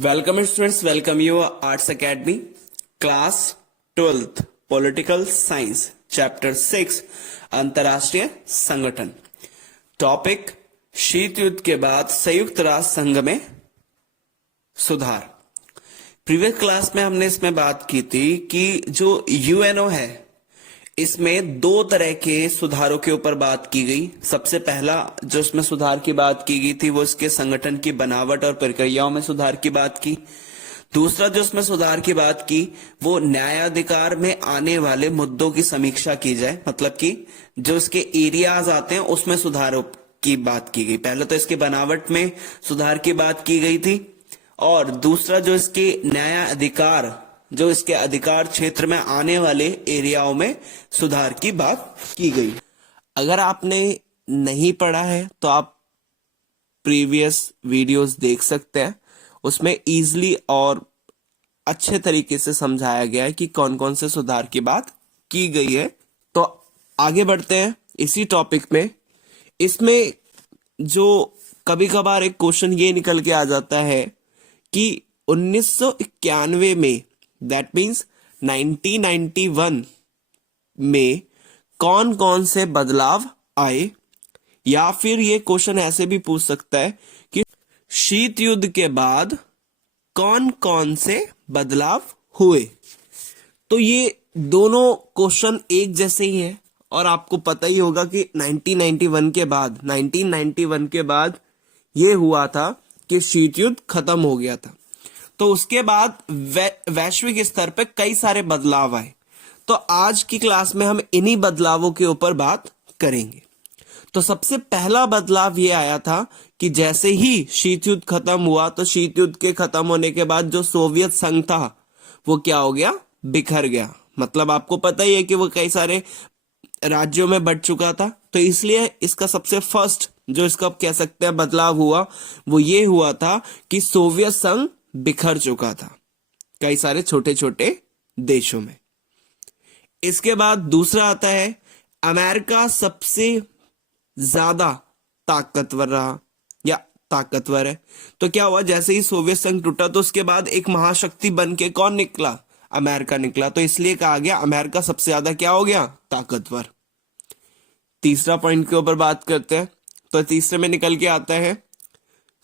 Welcome students, welcome you arts academy class 12th political science chapter 6 अंतरराष्ट्रीय संगठन। Topic शीत युद्ध के बाद संयुक्त राष्ट्र संघ में सुधार। प्रीवियस क्लास में हमने इसमें बात की थी कि जो यूएनओ है इसमें दो तरह के सुधारों के ऊपर बात की गई। सबसे पहला जो इसमें सुधार की बात की गई थी वो इसके संगठन की बनावट और प्रक्रियाओं में सुधार की बात की। दूसरा जो इसमें सुधार की बात की वो न्यायाधिकार में आने वाले मुद्दों की समीक्षा की जाए, मतलब कि जो इसके एरियाज आते हैं उसमें सुधारों की बात की गई। पहले तो इसके बनावट में सुधार की बात की गई थी और दूसरा जो इसके न्यायाधिकार, जो इसके अधिकार क्षेत्र में आने वाले एरियाओं में सुधार की बात की गई। अगर आपने नहीं पढ़ा है तो आप प्रीवियस वीडियोस देख सकते हैं, उसमें इजीली और अच्छे तरीके से समझाया गया है कि कौन कौन से सुधार की बात की गई है। तो आगे बढ़ते हैं इसी टॉपिक में। इसमें जो कभी कभार एक क्वेश्चन ये निकल के आ जाता है कि 1991 में, दैट मीन्स 1991 में कौन कौन से बदलाव आए, या फिर ये क्वेश्चन ऐसे भी पूछ सकता है कि शीत युद्ध के बाद कौन कौन से बदलाव हुए। तो ये दोनों क्वेश्चन एक जैसे ही हैं और आपको पता ही होगा कि 1991 के बाद ये हुआ था कि शीत युद्ध खत्म हो गया था। तो उसके बाद वैश्विक स्तर पे कई सारे बदलाव आए। तो आज की क्लास में हम इन्हीं बदलावों के ऊपर बात करेंगे। तो सबसे पहला बदलाव ये आया था कि जैसे ही शीत युद्ध खत्म हुआ तो शीत युद्ध के खत्म होने के बाद जो सोवियत संघ था वो क्या हो गया, बिखर गया। मतलब आपको पता ही है कि वो कई सारे राज्यों में बंट चुका था। तो इसलिए इसका सबसे फर्स्ट जो इसका कह सकते हैं बदलाव हुआ वो ये हुआ था कि सोवियत संघ बिखर चुका था कई सारे छोटे छोटे देशों में। इसके बाद दूसरा आता है अमेरिका सबसे ज्यादा ताकतवर रहा या ताकतवर है। तो क्या हुआ, जैसे ही सोवियत संघ टूटा तो उसके बाद एक महाशक्ति बन के कौन निकला, अमेरिका निकला। तो इसलिए कहा गया अमेरिका सबसे ज्यादा क्या हो गया, ताकतवर। तीसरा पॉइंट के ऊपर बात करते हैं। तो तीसरे में निकल के आता है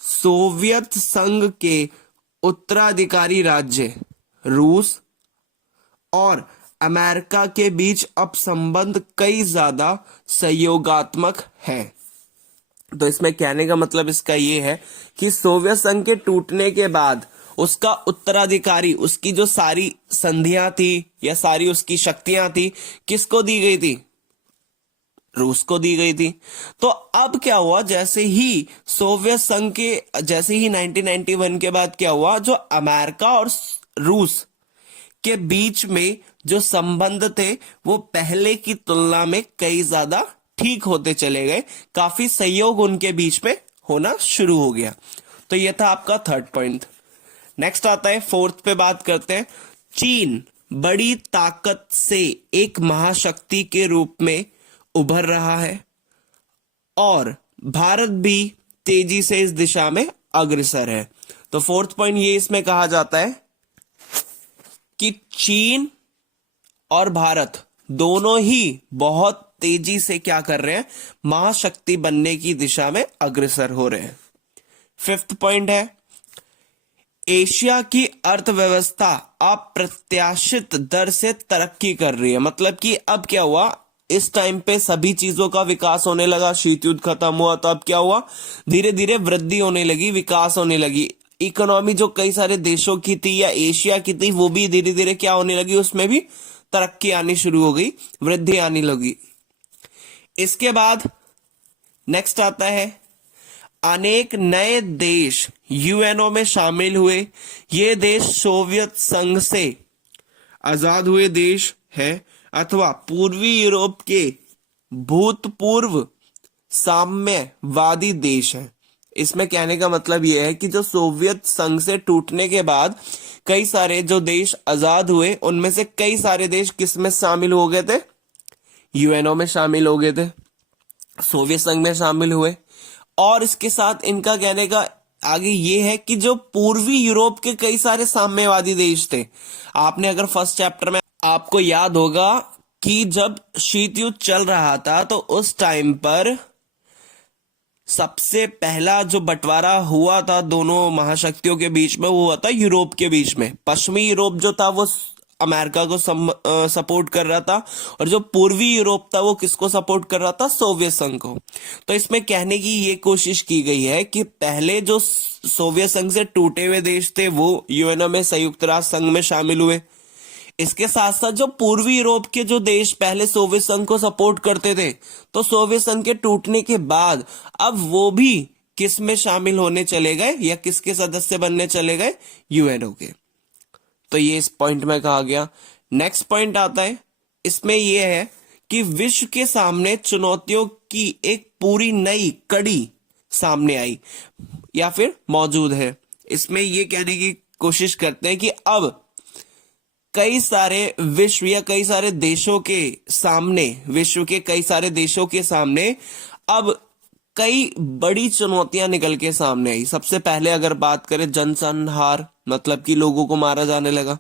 सोवियत संघ के उत्तराधिकारी राज्य रूस और अमेरिका के बीच अब संबंध कई ज्यादा सहयोगात्मक है। तो इसमें कहने का मतलब इसका ये है कि सोवियत संघ के टूटने के बाद उसका उत्तराधिकारी, उसकी जो सारी संधियां थी या सारी उसकी शक्तियां थी, किसको दी गई थी, रूस को दी गई थी। तो अब क्या हुआ, जैसे ही सोवियत संघ के, जैसे ही 1991 के बाद क्या हुआ, जो अमेरिका और रूस के बीच में जो संबंध थे वो पहले की तुलना में कई ज्यादा ठीक होते चले गए। काफी सहयोग उनके बीच में होना शुरू हो गया। तो यह था आपका थर्ड पॉइंट। नेक्स्ट आता है फोर्थ पे बात करते हैं। चीन बड़ी ताकत से एक महाशक्ति के रूप में उभर रहा है और भारत भी तेजी से इस दिशा में अग्रसर है। तो फोर्थ पॉइंट ये इसमें कहा जाता है कि चीन और भारत दोनों ही बहुत तेजी से क्या कर रहे हैं, महाशक्ति बनने की दिशा में अग्रसर हो रहे हैं। फिफ्थ पॉइंट है एशिया की अर्थव्यवस्था अप्रत्याशित दर से तरक्की कर रही है। मतलब कि अब क्या हुआ, इस टाइम पे सभी चीजों का विकास होने लगा। शीत युद्ध खत्म हुआ तो अब क्या हुआ, धीरे धीरे वृद्धि होने लगी, विकास होने लगी। इकोनॉमी जो कई सारे देशों की थी या एशिया की थी वो भी धीरे धीरे क्या होने लगी, उसमें भी तरक्की आनी शुरू हो गई, वृद्धि आने लगी। इसके बाद नेक्स्ट आता है अनेक नए देश यूएनओ में शामिल हुए। ये देश सोवियत संघ से आजाद हुए देश है अथवा पूर्वी यूरोप के भूतपूर्व साम्यवादी देश है। इसमें कहने का मतलब यह है कि जो सोवियत संघ से टूटने के बाद कई सारे जो देश आजाद हुए उनमें से कई सारे देश किस में शामिल हो गए थे, यूएनओ में शामिल हो गए थे, सोवियत संघ में शामिल हुए। और इसके साथ इनका कहने का आगे ये है कि जो पूर्वी यूरोप के कई सारे साम्यवादी देश थे, आपने अगर फर्स्ट चैप्टर में आपको याद होगा कि जब शीत युद्ध चल रहा था तो उस टाइम पर सबसे पहला जो बंटवारा हुआ था दोनों महाशक्तियों के बीच में, वो हुआ था यूरोप के बीच में। पश्चिमी यूरोप जो था वो अमेरिका को सपोर्ट कर रहा था, और जो पूर्वी यूरोप था वो किसको सपोर्ट कर रहा था? सोवियत संघ को। तो इसमें कहने की ये कोशिश की गई है कि पहले जो सोवियत संघ से टूटे हुए देश थे वो यूएनओ में, संयुक्त राष्ट्र संघ में शामिल हुए। इसके साथ साथ जो पूर्वी यूरोप के जो देश पहले सोवियत संघ को सपोर्ट करते थे, तो सोवियत संघ के टूटने के बाद अब वो भी किस में शामिल होने चले गए, या किसके सदस्य बनने चले गए? यूएनओ के। तो ये इस पॉइंट में कहा गया। नेक्स्ट पॉइंट आता है, इसमें यह है कि विश्व के सामने चुनौतियों की एक पूरी नई कड़ी सामने आई या फिर मौजूद है। इसमें ये कहने की कोशिश करते हैं कि अब कई सारे विश्व या कई सारे देशों के सामने, विश्व के कई सारे देशों के सामने अब कई बड़ी चुनौतियां निकल के सामने आई। सबसे पहले अगर बात करें जनसंहार, मतलब कि लोगों को मारा जाने लगा।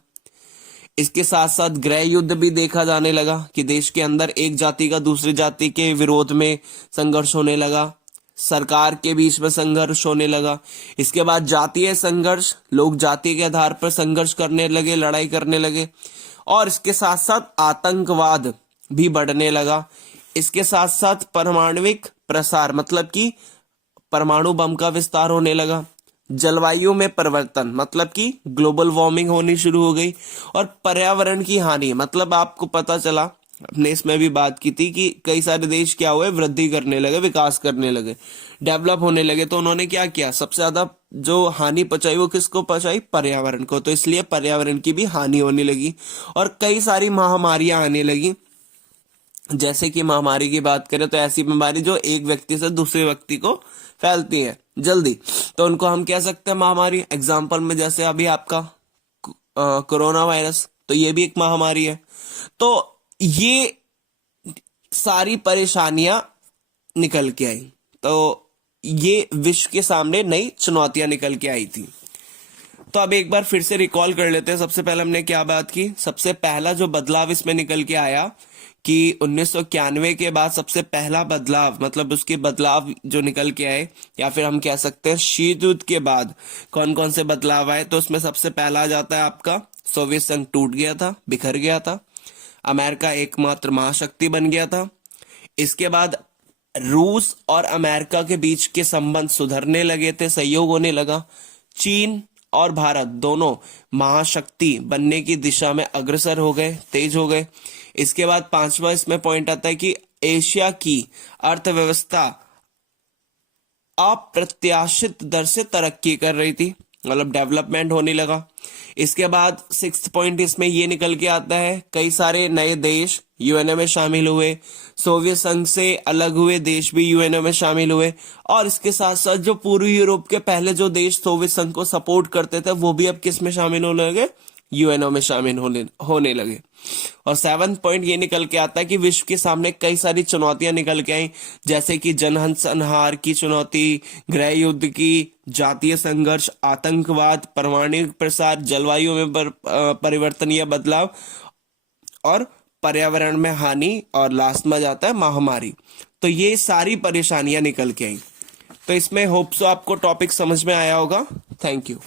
इसके साथ साथ गृह युद्ध भी देखा जाने लगा कि देश के अंदर एक जाति का दूसरी जाति के विरोध में संघर्ष होने लगा, सरकार के बीच में संघर्ष होने लगा। इसके बाद जातीय संघर्ष, लोग जाति के आधार पर संघर्ष करने लगे, लड़ाई करने लगे। और इसके साथ साथ आतंकवाद भी बढ़ने लगा। इसके साथ साथ परमाणुविक प्रसार, मतलब कि परमाणु बम का विस्तार होने लगा। जलवायु में परिवर्तन, मतलब कि ग्लोबल वार्मिंग होनी शुरू हो गई। और पर्यावरण की हानि, मतलब आपको पता चला, हमने इसमें भी बात की थी कि कई सारे देश क्या हुए, वृद्धि करने लगे, विकास करने लगे, डेवलप होने लगे। तो उन्होंने क्या किया? सबसे ज्यादा जो हानि पहुंचाई वो किसको पहुंचाई? पर्यावरण को। तो इसलिए पर्यावरण की भी हानि होने लगी और कई सारी महामारियां आने लगी। जैसे कि महामारी की बात करें तो ऐसी बीमारी जो एक व्यक्ति से दूसरे व्यक्ति को फैलती है जल्दी, तो उनको हम कह सकते हैं महामारी। एग्जाम्पल में जैसे अभी आपका कोरोना वायरस, तो ये भी एक महामारी है। तो ये सारी परेशानियां निकल के आई, तो ये विश्व के सामने नई चुनौतियां निकल के आई थी। तो अब एक बार फिर से रिकॉल कर लेते हैं। सबसे पहले हमने क्या बात की? सबसे पहला जो बदलाव इसमें निकल के आया कि 1991 के बाद सबसे पहला बदलाव, मतलब उसके बदलाव जो निकल के आए, या फिर हम कह सकते हैं शीत युद्ध के बाद कौन कौन से बदलाव आए। तो उसमें सबसे पहला आ जाता है आपका सोवियत संघ टूट गया था, बिखर गया था। अमेरिका एकमात्र महाशक्ति बन गया था। इसके बाद रूस और अमेरिका के बीच के संबंध सुधरने लगे थे, सहयोग होने लगा। चीन और भारत दोनों महाशक्ति बनने की दिशा में अग्रसर हो गए, तेज हो गए। इसके बाद पांचवा इसमें पॉइंट आता है कि एशिया की अर्थव्यवस्था अप्रत्याशित दर से तरक्की कर रही थी, मतलब डेवलपमेंट होने लगा। इसके बाद सिक्स्थ पॉइंट इसमें ये निकल के आता है, कई सारे नए देश यूएनओ में शामिल हुए, सोवियत संघ से अलग हुए देश भी यूएनओ में शामिल हुए। और इसके साथ साथ जो पूर्वी यूरोप के पहले जो देश सोवियत संघ को सपोर्ट करते थे वो भी अब किस में शामिल होने लगे? यूएनओ में शामिल होने लगे। और सेवंथ पॉइंट ये निकल के आता है कि विश्व के सामने कई सारी चुनौतियां निकल के आई, जैसे कि जनसंहार की चुनौती, गृह युद्ध की, जातीय संघर्ष, आतंकवाद, परमाणु प्रसार, जलवायु में परिवर्तन या बदलाव, और पर्यावरण में हानि, और लास्ट में जाता है महामारी। तो ये सारी परेशानियां निकल के आई। तो इसमें होप सो आपको टॉपिक समझ में आया होगा। Thank you.